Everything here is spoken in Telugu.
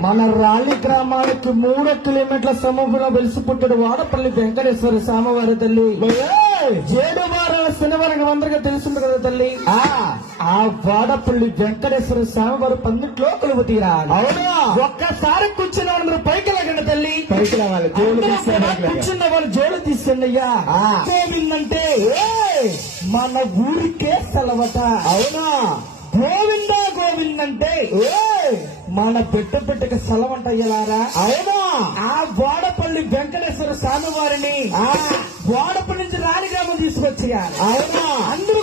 మన రాళ్ళి గ్రామానికి మూడు కిలోమీటర్ల సమీపంలో వెలిసి పుట్టాడు వాడపల్లి వెంకటేశ్వర స్వామివారి తల్లి! ఏడు వారాల శనివారం అందరికీ తెలిసింది కదా తల్లి. ఆ, వాడపల్లి వెంకటేశ్వర స్వామివారు పందిట్లో కొలువు తీరాలి. అవునా? ఒక్కసారి కూర్చున్న వాళ్ళు మీరు పైకి లాగండి తల్లి. పైకి రావాలి. కూర్చున్న వాళ్ళు జోలు తీస్తుండయ్యా ఆ. గోవిందంటే! మన ఊరికే సెలవట. అవునా? గోవింద గోవిందంటే! మన బిడ్డ బిడ్డకి సెలవంట అయ్యలారా? అవునా? ఆ వాడపల్లి వెంకటేశ్వర స్వామి వారిని వాడపల్లి నుంచి రాణిగ్రామం తీసుకొచ్చేయాలి. అవునా? అందరూ